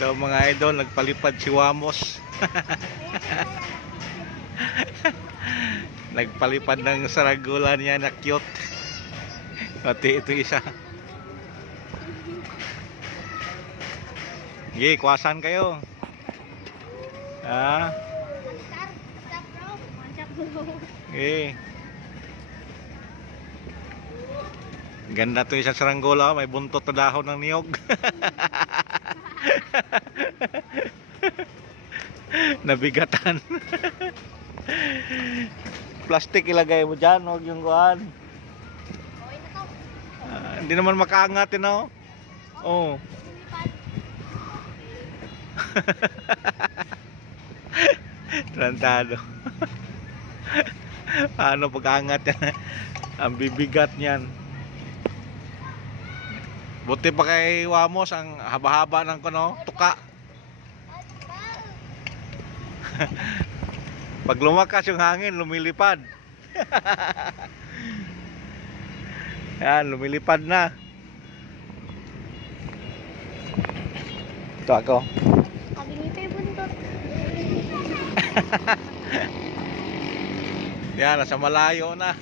Daw mga idol, nagpalipad si Wamos. Nagpalipad ng saragula niya na cute. Pati ito isa. Sige, kuwasan kayo. Ah. Sige. Ganda to isang saranggola, may buntot na dahon ng niyog. Nabigatan. Plastic ilagay mo dyan, huwag yung kuhan. Hindi naman makaangat yun, no? Oh. Trantado. Paano pag-angat yan? Ang bibigat niyan. Buti pa kay Wamos, ang haba-haba ng kuno, tuka. Pag lumakas yung hangin, lumilipad. Yan, lumilipad na. Ito ako. Kabinipay buntot. Yan, nasa malayo na.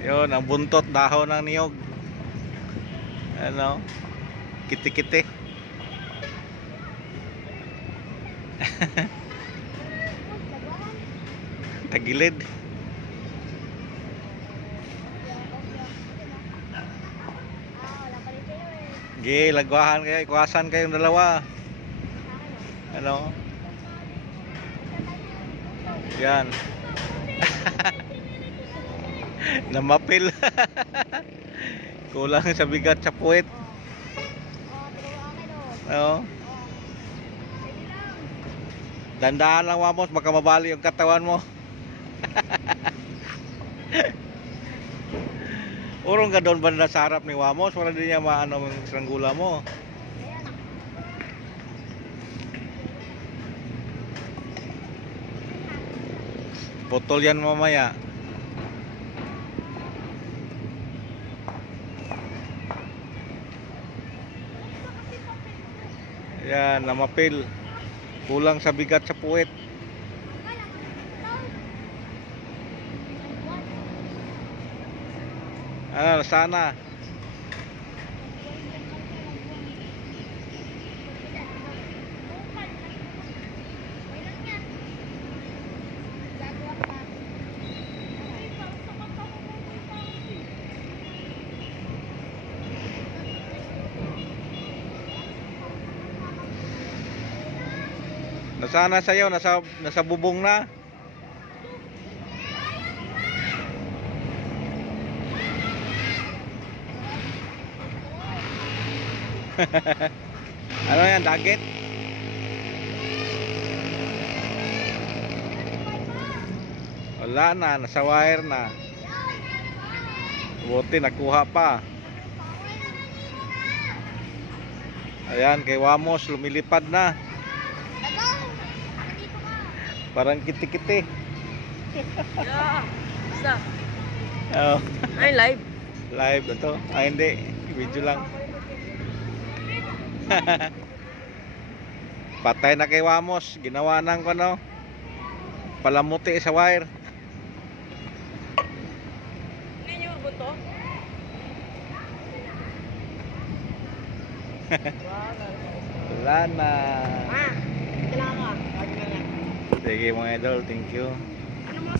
Yun, ang buntot, dahon ng niyog. Ano? Kiti-kiti. Tagilid. Sige, lagwahan kayo, ikuwasan kayong dalawa. Ano? Yan. Namapil. Kulang sa bigat sa puwet. Oo. Dandaan lang, Wamos, baka mabali yung katawan mo. Urong ka doon banda sa harap ni Wamos, wala din niya maano yung stranggula mo. Putol yan mamaya. Yan, namapil. Kulang sa bigat sa puwet. Ano, sana. Nasana sa'yo, nasa bubong na. Ano yan, dagit? Wala na, nasa wire na. Buti, nakuha pa. Ayan, kay Wamos, lumilipad na. Parang kiti-kiti. Yeah. Basta. Oh. Ay, live. Live ito. Ah, hindi. Video lang. Patay na kay Wamos. Ginawa ng ano, palamuti sa wire. Hindi nyo buto? Wala na. Ah, kailangan ka. Sige mga idol, thank you.